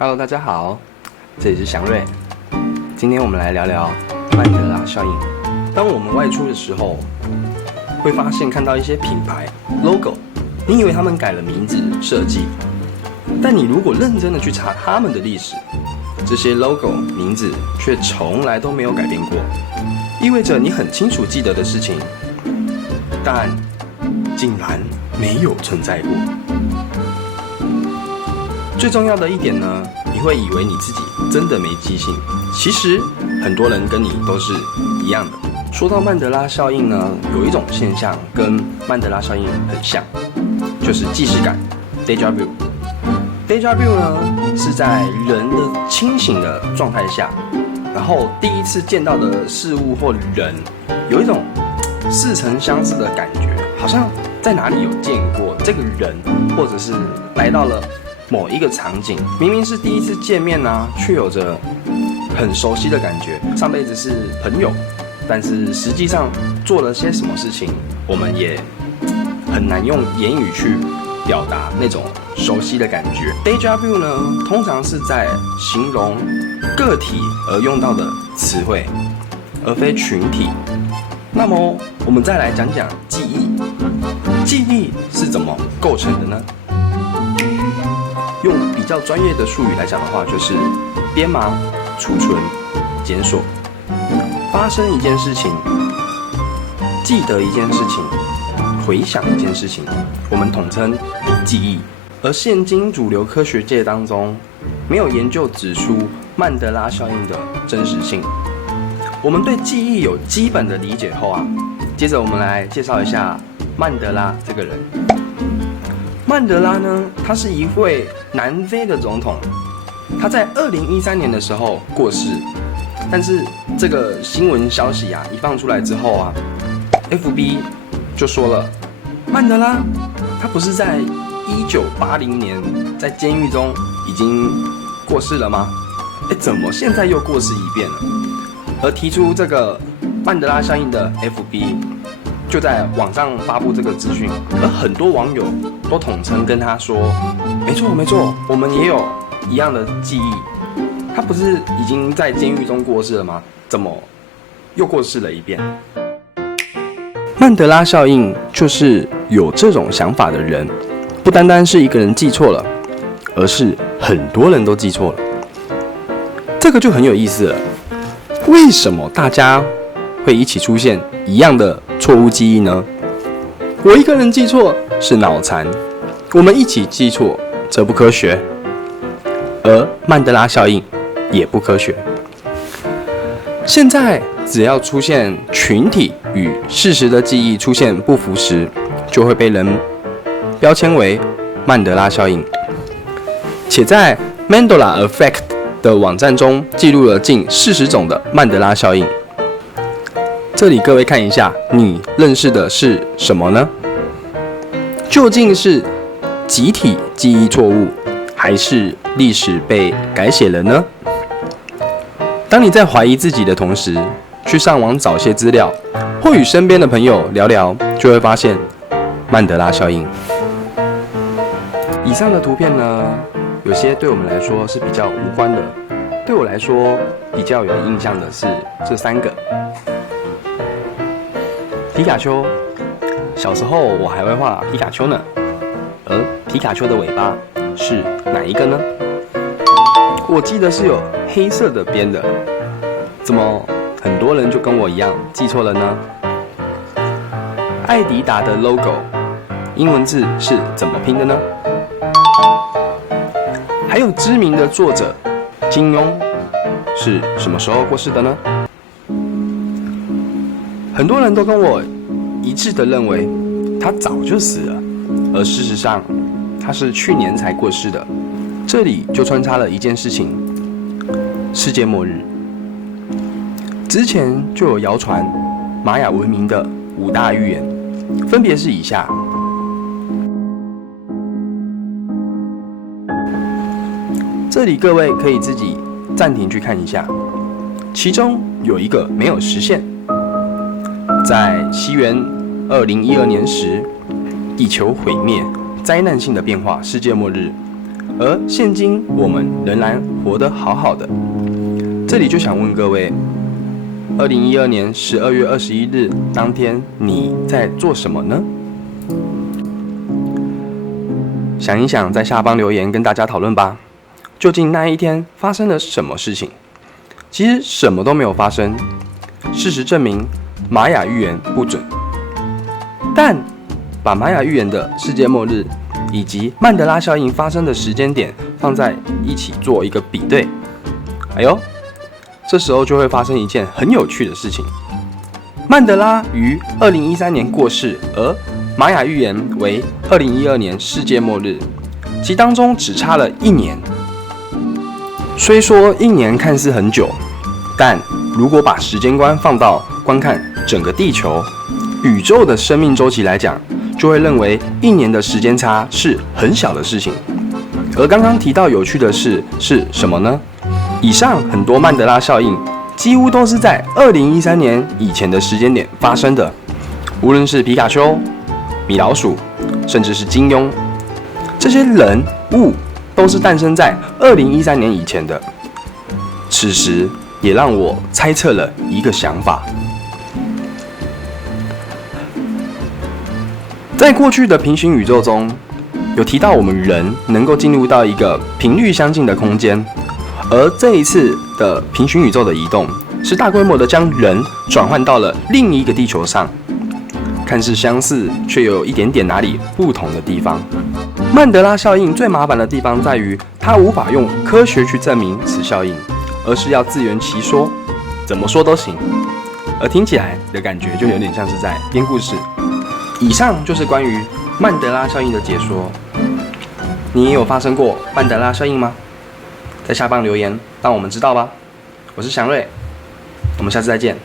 Hello， 大家好，这里是祥瑞。今天我们来聊聊曼德拉效应。当我们外出的时候，会发现看到一些品牌 logo， 你以为他们改了名字设计，但你如果认真的去查他们的历史，这些 logo 名字却从来都没有改变过，意味着你很清楚记得的事情，但竟然没有存在过。最重要的一点呢，你会以为你自己真的没记性，其实很多人跟你都是一样的。说到曼德拉效应呢，有一种现象跟曼德拉效应很像，就是既视感 （déjà vu）。déjà vu 呢是在人的清醒的状态下，然后第一次见到的事物或人，有一种似曾相识的感觉，好像在哪里有见过这个人，或者是来到了某一个场景，明明是第一次见面啊，却有着很熟悉的感觉。上辈子是朋友，但是实际上做了些什么事情，我们也很难用言语去表达那种熟悉的感觉。Déjà vu 呢，通常是在形容个体而用到的词汇，而非群体。那么，我们再来讲讲记忆。记忆是怎么构成的呢？用比较专业的术语来讲的话，就是编码、储存、检索。发生一件事情，记得一件事情，回想一件事情，我们统称记忆。而现今主流科学界当中，没有研究指出曼德拉效应的真实性。我们对记忆有基本的理解后啊，接着我们来介绍一下曼德拉这个人。曼德拉呢，他是一位南非的总统，他在2013年的时候过世。但是这个新闻消息啊，一放出来之后啊 ，FB 就说了，曼德拉他不是在1980年在监狱中已经过世了吗？怎么现在又过世一遍了？而提出这个曼德拉效应的 FB 就在网上发布这个资讯，而很多网友都统称跟他说，没错，我们也有一样的记忆。他不是已经在监狱中过世了吗？怎么又过世了一遍？曼德拉效应就是有这种想法的人，不单单是一个人记错了，而是很多人都记错了。这个就很有意思了。为什么大家会一起出现一样的错误记忆呢？我一个人记错是脑残，我们一起记错这不科学，而曼德拉效应也不科学。现在只要出现群体与事实的记忆出现不符时，就会被人标签为曼德拉效应。且在 Mandela Effect 的网站中记录了近40种的曼德拉效应。这里各位看一下，你认识的是什么呢？究竟是集体记忆错误，还是历史被改写了呢？当你在怀疑自己的同时，去上网找些资料，或与身边的朋友聊聊，就会发现曼德拉效应。以上的图片呢，有些对我们来说是比较无关的，对我来说比较有印象的是这3个。皮卡丘，小时候我还会画皮卡丘呢，而皮卡丘的尾巴是哪一个呢？我记得是有黑色的边的，怎么很多人就跟我一样记错了呢？艾迪达的 logo 英文字是怎么拼的呢？还有知名的作者金庸是什么时候过世的呢？很多人都跟我一致的认为他早就死了，而事实上他是去年才过世的。这里就穿插了一件事情：世界末日。之前就有谣传玛雅文明的5大预言，分别是以下。这里各位可以自己暂停去看一下，其中有一个没有实现。在西元2012年时，地球毁灭，灾难性的变化，世界末日。而现今我们仍然活得好好的。这里就想问各位，2012年12月21日当天你在做什么呢？想一想，在下方留言跟大家讨论吧。究竟那一天发生了什么事情？其实什么都没有发生。事实证明，玛雅预言不准。但把玛雅预言的世界末日以及曼德拉效应发生的时间点放在一起做一个比对，哎呦，这时候就会发生一件很有趣的事情。曼德拉于2013年过世，而玛雅预言为2012年世界末日，其当中只差了1年。虽说1年看似很久，但如果把时间观放到观看整个地球、宇宙的生命周期来讲，就会认为1年的时间差是很小的事情。而刚刚提到有趣的事是什么呢？以上很多曼德拉效应几乎都是在2013年以前的时间点发生的，无论是皮卡丘、米老鼠，甚至是金庸，这些人物都是诞生在2013年以前的。此时也让我猜测了一个想法。在过去的平行宇宙中，有提到我们人能够进入到一个频率相近的空间，而这一次的平行宇宙的移动，是大规模的将人转换到了另一个地球上，看似相似，却又有一点点哪里不同的地方。曼德拉效应最麻烦的地方在于，它无法用科学去证明此效应，而是要自圆其说，怎么说都行。而听起来的感觉就有点像是在编故事。以上就是关于曼德拉效应的解说。你也有发生过曼德拉效应吗？在下方留言让我们知道吧。我是祥瑞，我们下次再见。